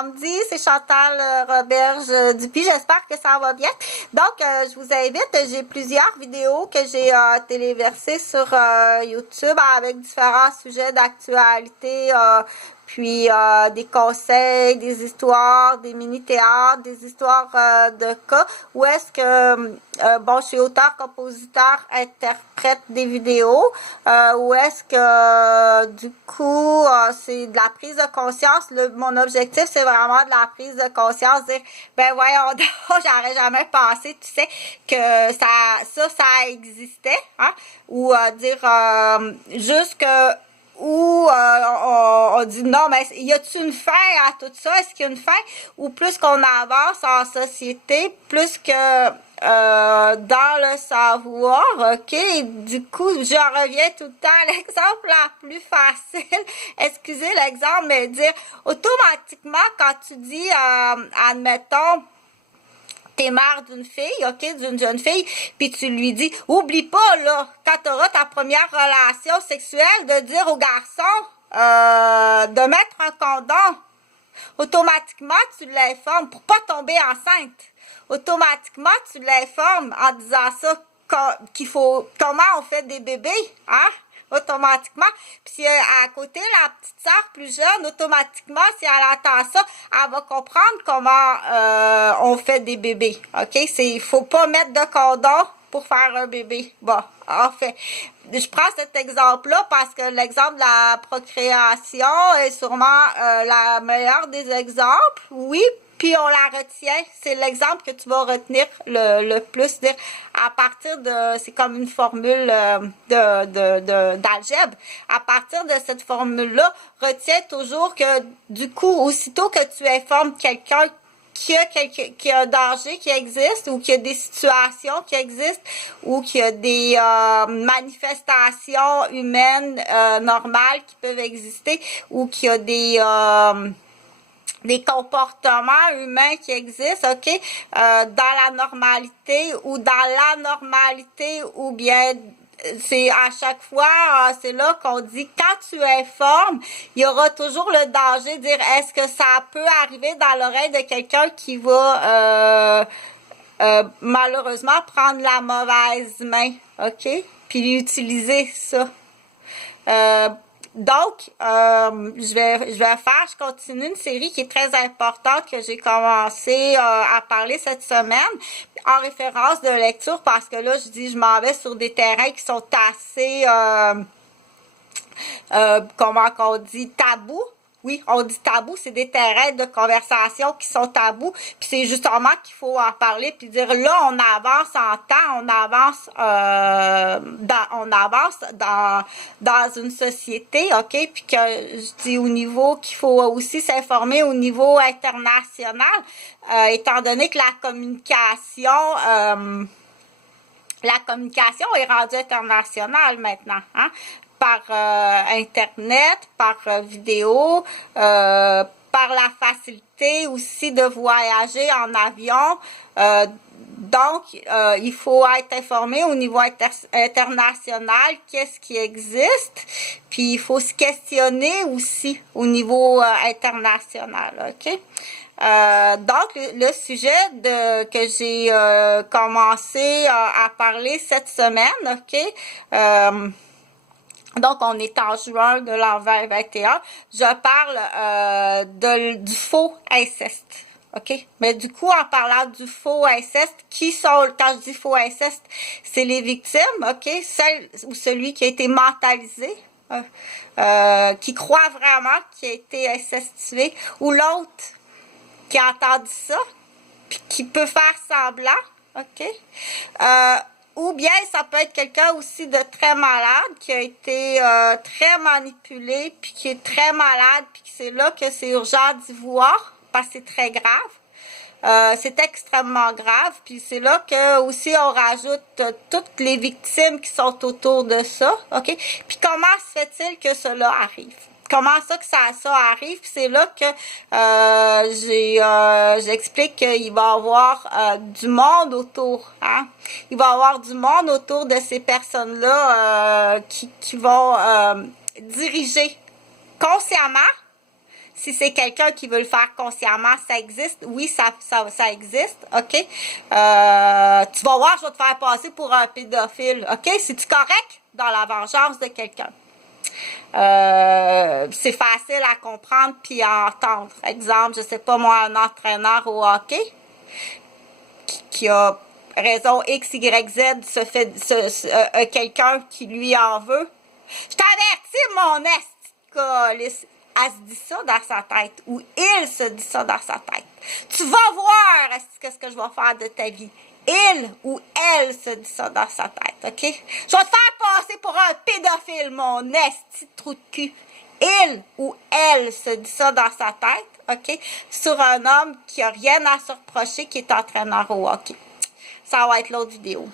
samedi, c'est Chantal Roberge Dupuis, j'espère que ça va bien. Donc, je vous invite, j'ai plusieurs vidéos que j'ai téléversées sur YouTube avec différents sujets d'actualité, puis des conseils, des histoires, des mini-théâtres, des histoires de cas, où est-ce que, bon, je suis auteur, compositeur, interprète des vidéos, où est-ce que, du coup, c'est de la prise de conscience. Mon objectif, c'est vraiment de la prise de conscience, dire, ben voyons donc, j'aurais jamais pensé, tu sais, que ça existait, hein, ou dire juste que où on dit non, mais y a-t-il une fin à tout ça? Est-ce qu'il y a une fin? Ou plus qu'on avance en société, plus que dans le savoir, ok? Et du coup, je reviens tout le temps à l'exemple la plus facile. Excusez l'exemple, mais dire automatiquement quand tu dis, admettons, t'es mère d'une fille, ok, d'une jeune fille, puis tu lui dis, oublie pas, là, quand t'auras ta première relation sexuelle, de dire au garçon, de mettre un condom. Automatiquement, tu l'informes pour pas tomber enceinte. Automatiquement, tu l'informes en disant ça, qu'il faut, comment on fait des bébés, hein? Automatiquement. Puis à côté, la petite sœur plus jeune, automatiquement, si elle entend ça, elle va comprendre comment on fait des bébés. OK? Il faut pas mettre de condom pour faire un bébé. Bon, en fait, je prends cet exemple-là parce que l'exemple de la procréation est sûrement la meilleure des exemples. Oui, puis on la retient. C'est l'exemple que tu vas retenir le plus. Dire à partir de, c'est comme une formule d'algèbre. À partir de cette formule-là, retiens toujours que du coup, aussitôt que tu informes quelqu'un qu'il y a un danger qui existe, ou qu'il y a des situations qui existent, ou qu'il y a des manifestations humaines normales qui peuvent exister, ou qu'il y a des comportements humains qui existent, ok, dans la normalité ou dans l'anormalité, ou bien c'est à chaque fois, c'est là qu'on dit, quand tu informes, il y aura toujours le danger de dire, est-ce que ça peut arriver dans l'oreille de quelqu'un qui va malheureusement prendre la mauvaise main, ok, puis utiliser ça. Donc, je continue une série qui est très importante que j'ai commencé à parler cette semaine en référence de lecture, parce que là, je m'en vais sur des terrains qui sont assez, comment qu'on dit, tabous. Oui, on dit tabou, c'est des terrains de conversation qui sont tabous, puis c'est justement qu'il faut en parler, puis dire là, on avance en temps, on avance dans une société, ok, puis que je dis au niveau qu'il faut aussi s'informer au niveau international, étant donné que la communication est rendue internationale maintenant, hein, par Internet, par vidéo, par la facilité aussi de voyager en avion. Donc, il faut être informé au niveau international, qu'est-ce qui existe, puis il faut se questionner aussi au niveau international, ok? Donc, le sujet que j'ai commencé à parler cette semaine, ok? Donc, on est en juin de l'an 2021. Je parle du faux inceste. OK? Mais du coup, en parlant du faux inceste, quand je dis faux inceste, c'est les victimes, OK? Celle ou celui qui a été mentalisé, qui croit vraiment qu'il a été incestué, ou l'autre qui a entendu ça, puis qui peut faire semblant, OK? Ou bien ça peut être quelqu'un aussi de très malade, qui a été très manipulé, puis qui est très malade, puis c'est là que c'est urgent d'y voir, parce que c'est très grave. C'est extrêmement grave, puis c'est là que aussi on rajoute toutes les victimes qui sont autour de ça, ok? Puis comment se fait-il que cela arrive? Comment ça que ça arrive? Puis c'est là que j'explique qu'il va y avoir du monde autour, hein? Il va y avoir du monde autour de ces personnes-là qui vont diriger consciemment Si c'est quelqu'un qui veut le faire consciemment, ça existe. Oui, ça existe, OK? Tu vas voir, je vais te faire passer pour un pédophile, OK? C'est-tu correct? Dans la vengeance de quelqu'un. C'est facile à comprendre puis à entendre. Exemple, je sais pas moi, un entraîneur au hockey qui a raison X, Y, Z quelqu'un qui lui en veut. Je t'avertis, mon esti, elle se dit ça dans sa tête, ou il se dit ça dans sa tête. Tu vas voir qu'est-ce que je vais faire de ta vie. Il ou elle se dit ça dans sa tête, OK? Je vais te faire passer pour un pédophile, mon esti de trou de cul. Il ou elle se dit ça dans sa tête, OK? Sur un homme qui a rien à se reprocher, qui est entraîneur au hockey. Ça va être l'autre vidéo.